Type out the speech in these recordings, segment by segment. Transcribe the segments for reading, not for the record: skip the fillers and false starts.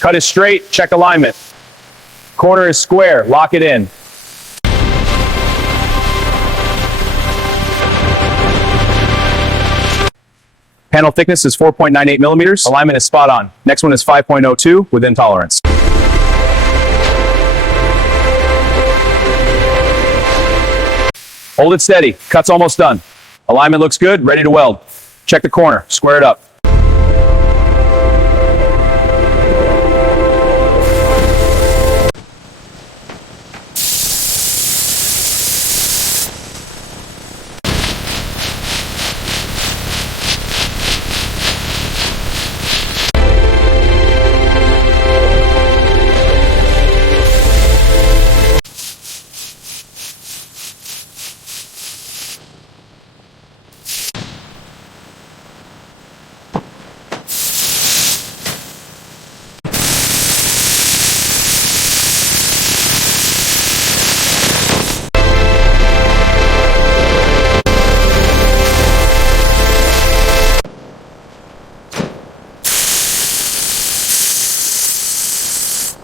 Cut is straight, check alignment. Corner is square, lock it in. Panel thickness is 4.98 millimeters. Alignment is spot on. Next one is 5.02 within tolerance. Hold it steady. Cut's almost done. Alignment looks good, ready to weld. Check the corner, square it up.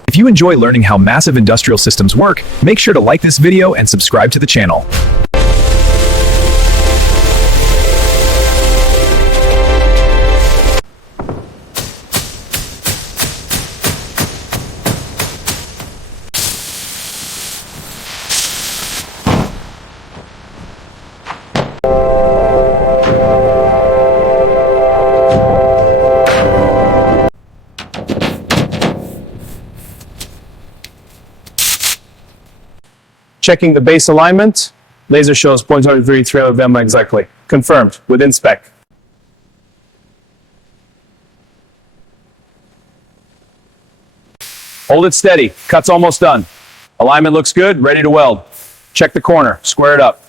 If you enjoy learning how massive industrial systems work, make sure to like this video and subscribe to the channel. Checking the base alignment. Laser shows 0.03 of them exactly. Confirmed, within spec. Hold it steady. Cut's almost done. Alignment looks good, ready to weld. Check the corner, square it up.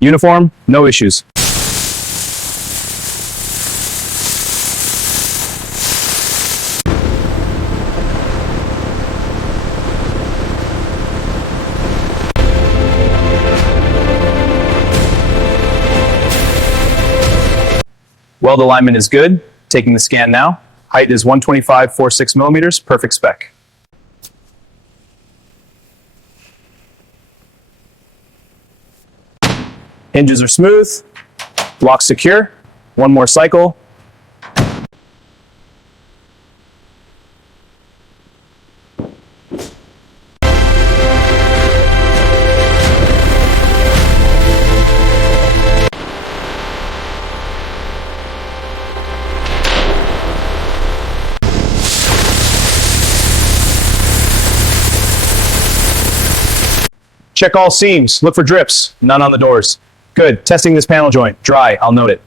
Uniform, no issues. Weld alignment is good. Taking the scan now. Height is 125.46 millimeters, perfect spec. Hinges are smooth, lock secure. One more cycle. Check all seams, look for drips, none on the doors. Good, testing this panel joint, dry, I'll note it.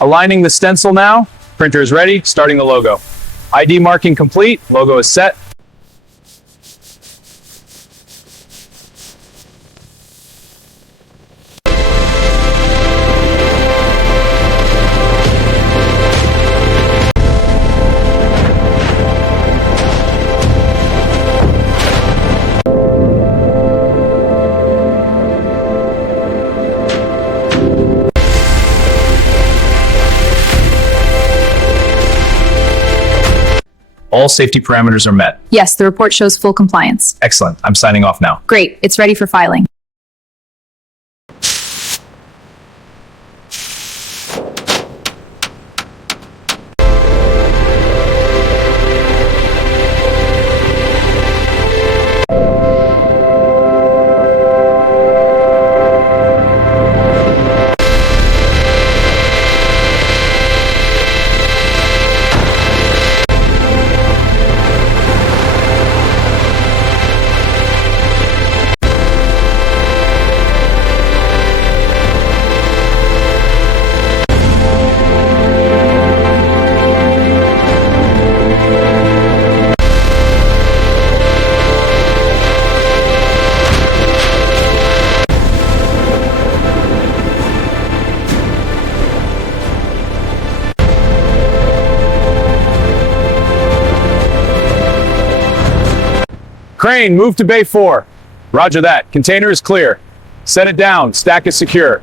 Aligning the stencil now. Printer is ready, starting the logo. ID marking complete, logo is set. All safety parameters are met. Yes, the report shows full compliance. Excellent. I'm signing off now. Great, it's ready for filing. Crane, move to Bay 4. Roger that. Container is clear. Set it down. Stack is secure.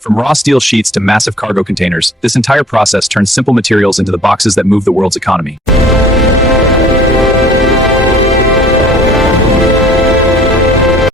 From raw steel sheets to massive cargo containers, this entire process turns simple materials into the boxes that move the world's economy.